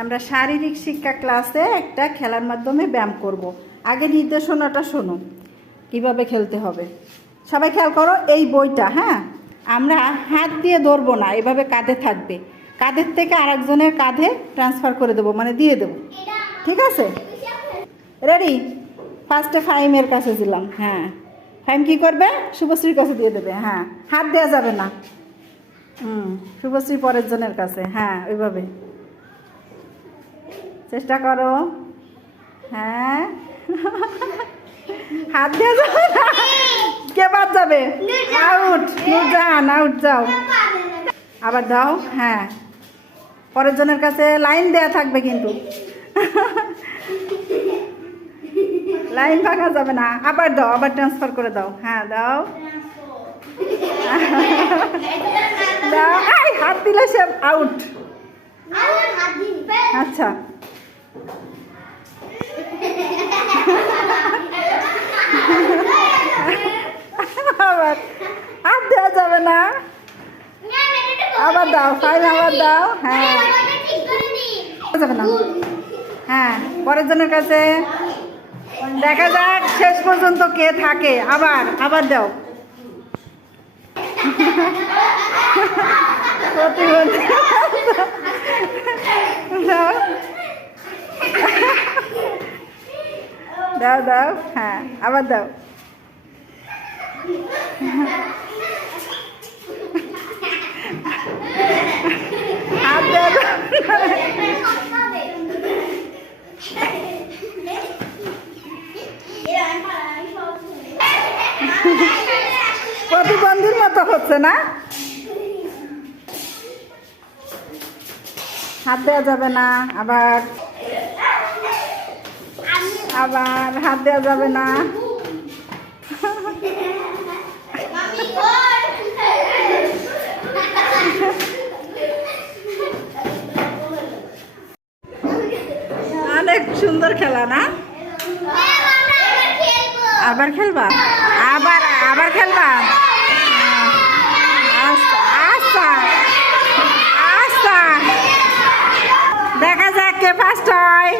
আমরা শারীরিক শিক্ষা ক্লাসে একটা খেলার মাধ্যমে ব্যায়াম করব। আগে নির্দেশনাটা শোনো কিভাবে খেলতে হবে। সবাই খেয়াল করো, এই বইটা, হ্যাঁ, আমরা হাত দিয়ে ধরবো না, এভাবে কাঁধে থাকবে, কাঁধের থেকে আরেকজনের কাঁধে ট্রান্সফার করে দেবো, মানে দিয়ে দেবো। ঠিক আছে, রেডি? ফার্স্টে ফাইমের কাছে দিলাম, হ্যাঁ, ফাইম কী করবে? শুভশ্রীর কাছে দিয়ে দেবে। হ্যাঁ, হাত দেওয়া যাবে না। শুভশ্রী পরের জনের কাছে, হ্যাঁ, ওইভাবে চেষ্টা করো। হ্যাঁ, হাত দিয়ে যাবে না, কে বাদ যাবে? আউট, নুরজাহান আউট, যাও আবার দাও। হ্যাঁ, পরের জনের কাছে লাইন দেয়া থাকবে, কিন্তু লাইন ভাঙা যাবে না। আবার দাও, আবার ট্রান্সফার করে দাও। হ্যাঁ, দাও দাও। এই হাত দিলে সে আউট। আচ্ছা, আবার হাত দেওয়া যাবে না। আবার দাও, ফাইন, আবার দাও। হ্যাঁ, যাবে না। হ্যাঁ, পরের জনের কাছে দেখা যাক শেষ পর্যন্ত কে থাকে। আবার আবার দাও। প্রতিবন্ধী দাও দাও দাও। হ্যাঁ, আবার দাও। হাত দাও। প্রতিবন্ধীর মতো হচ্ছে না, হাত দেওয়া যাবে না। আবার আবার হাত দেওয়া যাবে না। অনেক সুন্দর খেলা না? আবার খেলবা? আবার আবার খেলবা? আচ্ছা আচ্ছা আচ্ছা, দেখা যাক কে ফার্স্ট হয়।